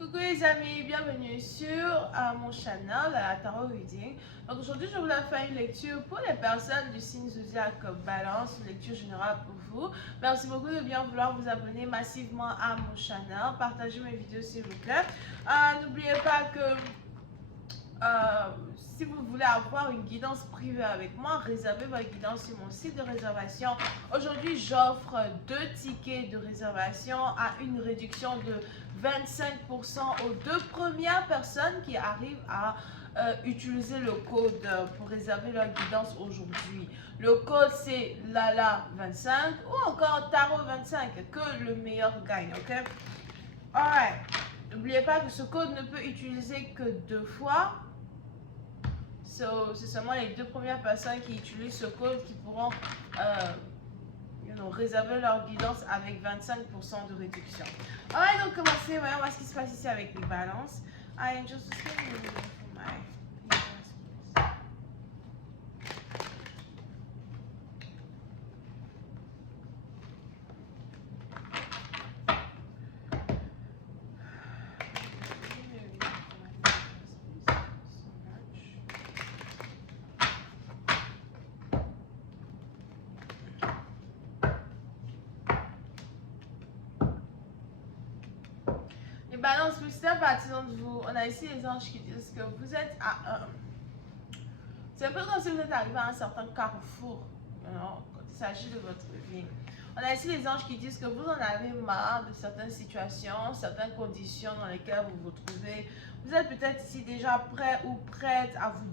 Coucou les amis, bienvenue sur mon channel Tarot Reading. Donc aujourd'hui je voulais faire une lecture pour les personnes du signe zodiaque Balance, une lecture générale pour vous. Merci beaucoup de bien vouloir vous abonner massivement à mon channel, partagez mes vidéos s'il vous plaît. N'oubliez pas que si vous voulez avoir une guidance privée avec moi, réservez votre guidance sur mon site de réservation. Aujourd'hui, j'offre 2 tickets de réservation à une réduction de 25% aux 2 premières personnes qui arrivent à utiliser le code pour réserver leur guidance aujourd'hui. Le code c'est Lala25 ou encore Tarot25, que le meilleur gagne, ok? Alright. N'oubliez pas que ce code ne peut utiliser que 2 fois. C'est seulement les 2 premières personnes qui utilisent ce code qui pourront réserver leur guidance avec 25% de réduction. Alright, donc commencer, voyons voir ce qui se passe ici avec les balances. I am just for my balance, plus à partir de vous, on a ici les anges qui disent que vous êtes à un. C'est un peu comme si vous êtes arrivé à un certain carrefour, quand il s'agit de votre vie. On a ici les anges qui disent que vous en avez marre de certaines situations, certaines conditions dans lesquelles vous vous trouvez. Vous êtes peut-être ici déjà prêt ou prête à vous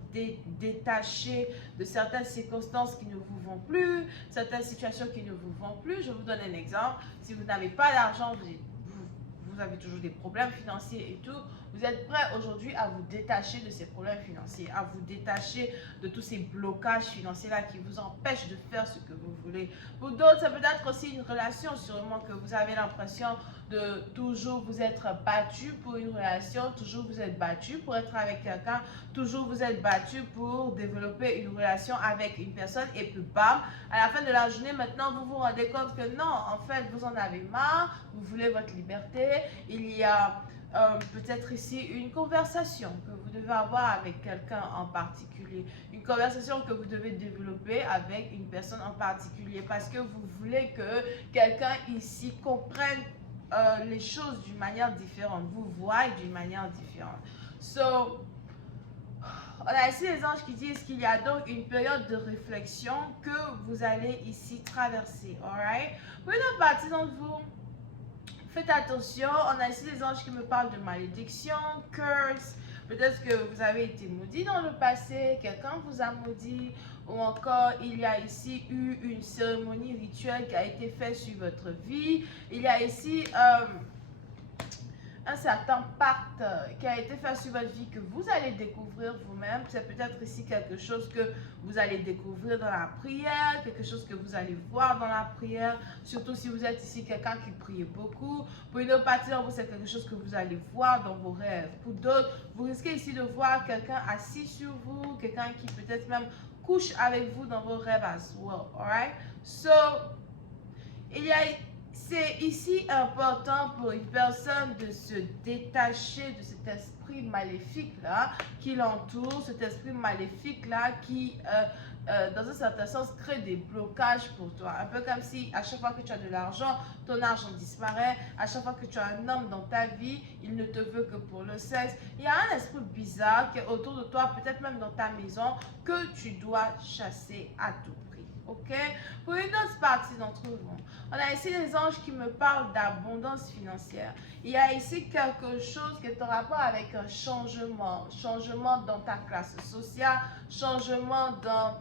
détacher de certaines circonstances qui ne vous vont plus, certaines situations qui ne vous vont plus. Je vous donne un exemple. Si vous n'avez pas d'argent, vous avez toujours des problèmes financiers et tout, vous êtes prêt aujourd'hui à vous détacher de ces problèmes financiers, à vous détacher de tous ces blocages financiers-là qui vous empêchent de faire ce que vous voulez. Pour d'autres, ça peut être aussi une relation, sûrement que vous avez l'impression de toujours vous être battu pour une relation, toujours vous êtes battu pour être avec quelqu'un, toujours vous êtes battu pour développer une relation avec une personne et puis bam, à la fin de la journée, maintenant vous vous rendez compte que non, en fait vous en avez marre, vous voulez votre liberté, il y a peut-être ici une conversation que vous devez avoir avec quelqu'un en particulier, une conversation que vous devez développer avec une personne en particulier parce que vous voulez que quelqu'un ici comprenne les choses d'une manière différente, vous voyez d'une manière différente. So, on a ici les anges qui disent qu'il y a donc une période de réflexion que vous allez ici traverser, alright? Pour une partie d'entre vous, faites attention, on a ici les anges qui me parlent de malédiction, curse, peut-être que vous avez été maudit dans le passé, quelqu'un vous a maudit, ou encore il y a ici eu une cérémonie rituelle qui a été faite sur votre vie, il y a ici un certain pacte qui a été fait sur votre vie que vous allez découvrir vous-même. C'est peut-être ici quelque chose que vous allez découvrir dans la prière, quelque chose que vous allez voir dans la prière, surtout si vous êtes ici quelqu'un qui prie beaucoup. Pour une autre partie d'entre vous, c'est quelque chose que vous allez voir dans vos rêves. Pour d'autres, vous risquez ici de voir quelqu'un assis sur vous, quelqu'un qui peut-être même couche avec vous dans vos rêves as well, alright? So, c'est ici important pour une personne de se détacher de cet esprit maléfique-là qui l'entoure, cet esprit maléfique-là qui, dans un certain sens, crée des blocages pour toi. Un peu comme si à chaque fois que tu as de l'argent, ton argent disparaît. À chaque fois que tu as un homme dans ta vie, il ne te veut que pour le sexe. Il y a un esprit bizarre qui est autour de toi, peut-être même dans ta maison, que tu dois chasser à tout prix. Ok? Pour une autre partie d'entre vous, on a ici les anges qui me parlent d'abondance financière. Il y a ici quelque chose qui est en rapport avec un changement. Changement dans ta classe sociale, changement dans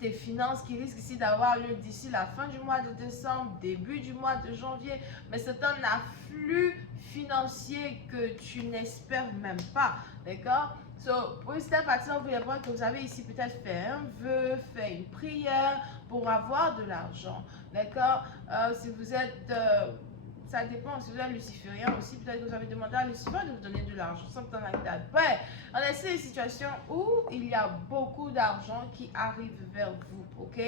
tes finances qui risquent ici d'avoir lieu d'ici la fin du mois de décembre, début du mois de janvier. Mais c'est un afflux financier que tu n'espères même pas. D'accord? So, pour une partie, vous pouvez voir que vous avez ici peut-être fait un vœu, fait une prière pour avoir de l'argent. D'accord? Si vous êtes Ça dépend. Si vous êtes luciférien aussi, peut-être que vous avez demandé à Lucifer de vous donner de l'argent. Something like that. Ouais, on a ces situations où il y a beaucoup d'argent qui arrive vers vous. Ok,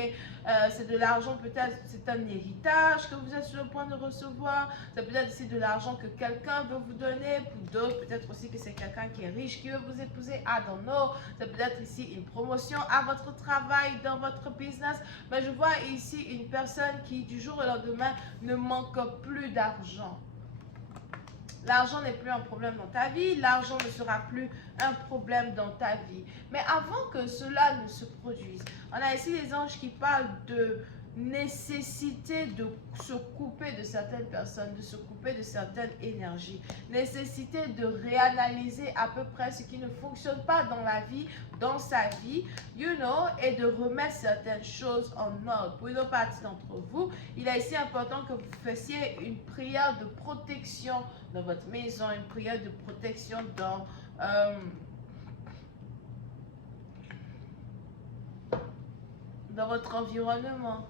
c'est de l'argent, peut-être c'est un héritage que vous êtes sur le point de recevoir. C'est peut-être aussi de l'argent que quelqu'un veut vous donner. Pour d'autres, peut-être aussi que c'est quelqu'un qui est riche qui veut vous épouser. I don't know. C'est peut-être ici une promotion à votre travail, dans votre business. Mais je vois ici une personne qui, du jour au lendemain, ne manque plus d'argent. L'argent n'est plus un problème dans ta vie, l'argent ne sera plus un problème dans ta vie. Mais avant que cela ne se produise, on a ici les anges qui parlent de nécessité de se couper de certaines personnes, de se couper de certaines énergies, nécessité de réanalyser à peu près ce qui ne fonctionne pas dans la vie, dans sa vie, you know, et de remettre certaines choses en ordre. Pour une partie d'entre vous, il est ici important que vous fassiez une prière de protection dans votre maison, une prière de protection dans votre environnement.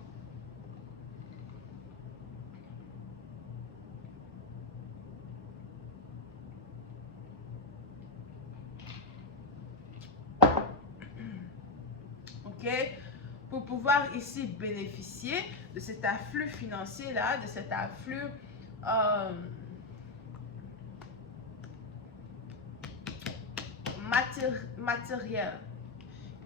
Ok, pour pouvoir ici bénéficier de cet afflux financier là, de cet afflux matériel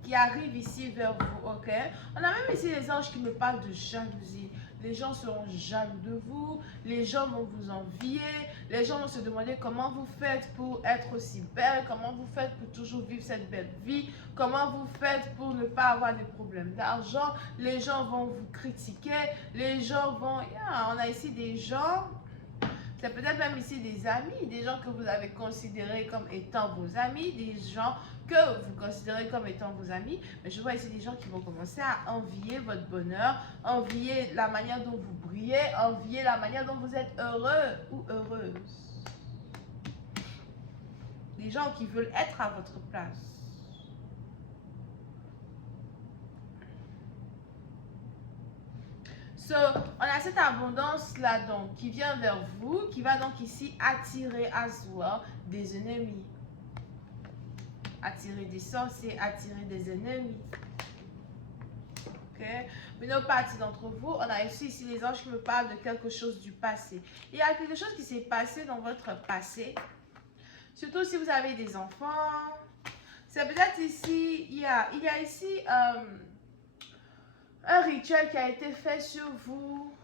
qui arrive ici vers vous, ok? On a même ici les anges qui me parlent de jalousie. Les gens seront jaloux de vous, les gens vont vous envier, les gens vont se demander comment vous faites pour être aussi belle, comment vous faites pour toujours vivre cette belle vie, comment vous faites pour ne pas avoir des problèmes d'argent. Les gens vont vous critiquer, les gens vont... Yeah, on a ici des gens... C'est peut-être même ici des amis, des gens que vous avez considérés comme étant vos amis, des gens que vous considérez comme étant vos amis. Mais je vois ici des gens qui vont commencer à envier votre bonheur, envier la manière dont vous brillez, envier la manière dont vous êtes heureux ou heureuse. Des gens qui veulent être à votre place. So, on a cette abondance-là donc qui vient vers vous, qui va donc ici attirer à soi des ennemis. Attirer des sorciers, attirer des ennemis. Ok? Mais une partie d'entre vous, on a ici les anges qui me parlent de quelque chose du passé. Il y a quelque chose qui s'est passé dans votre passé. Surtout si vous avez des enfants. C'est peut-être ici, il y a ici un rituel qui a été fait sur vous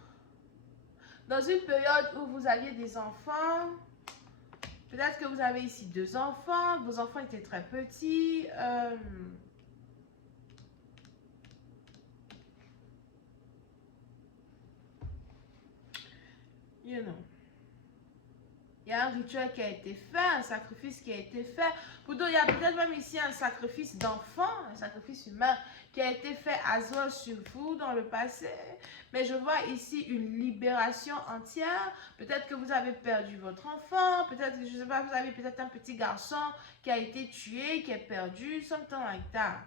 dans une période où vous aviez des enfants. Peut-être que vous avez ici 2 enfants, vos enfants étaient très petits. You know. Il y a un rituel qui a été fait, un sacrifice qui a été fait. Pour d'autres, il y a peut-être même ici un sacrifice d'enfant, un sacrifice humain qui a été fait à soi sur vous dans le passé. Mais je vois ici une libération entière. Peut-être que vous avez perdu votre enfant. Peut-être, je ne sais pas, vous avez peut-être un petit garçon qui a été tué, qui est perdu, something like that.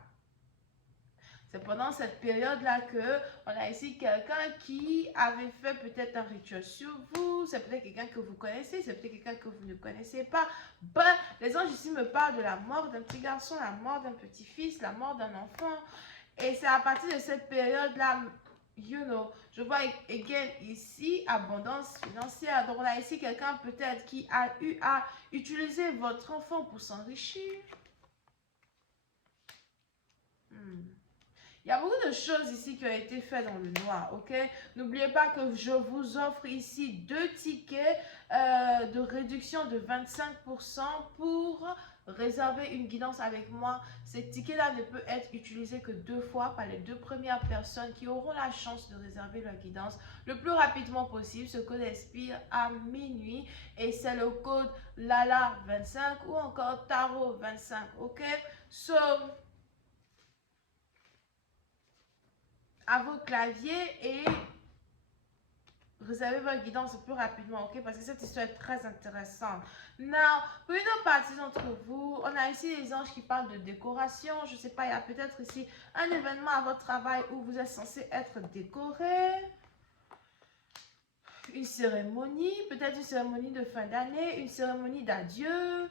C'est pendant cette période-là qu'on a ici quelqu'un qui avait fait peut-être un rituel sur vous. C'est peut-être quelqu'un que vous connaissez, c'est peut-être quelqu'un que vous ne connaissez pas. Ben, les anges ici me parlent de la mort d'un petit garçon, la mort d'un petit-fils, la mort d'un enfant. Et c'est à partir de cette période-là, you know, je vois again ici abondance financière. Donc on a ici quelqu'un peut-être qui a eu à utiliser votre enfant pour s'enrichir. Il y a beaucoup de choses ici qui ont été faites dans le noir, ok? N'oubliez pas que je vous offre ici 2 tickets de réduction de 25% pour réserver une guidance avec moi. Ces tickets-là ne peuvent être utilisés que 2 fois par les 2 premières personnes qui auront la chance de réserver leur guidance le plus rapidement possible. Ce code expire à minuit et c'est le code LALA25 ou encore TARO25, ok? So, à vos claviers et réservez votre guidance le plus rapidement, ok? Parce que cette histoire est très intéressante. Now, pour une autre partie d'entre vous, on a ici les anges qui parlent de décoration. Je ne sais pas, il y a peut-être ici un événement à votre travail où vous êtes censé être décoré. une cérémonie, peut-être une cérémonie de fin d'année, une cérémonie d'adieu.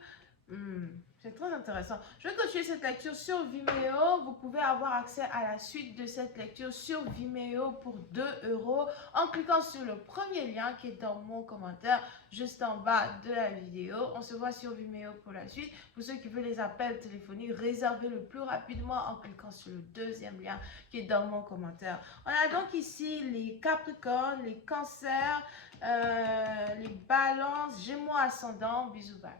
C'est très intéressant. Je vais continuer cette lecture sur Vimeo. Vous pouvez avoir accès à la suite de cette lecture sur Vimeo pour 2 € en cliquant sur le premier lien qui est dans mon commentaire juste en bas de la vidéo. On se voit sur Vimeo pour la suite. Pour ceux qui veulent les appels téléphoniques, réservez le plus rapidement en cliquant sur le deuxième lien qui est dans mon commentaire. On a donc ici les Capricornes, les Cancers, les Balances, Gémeaux ascendants. Bisous, bye.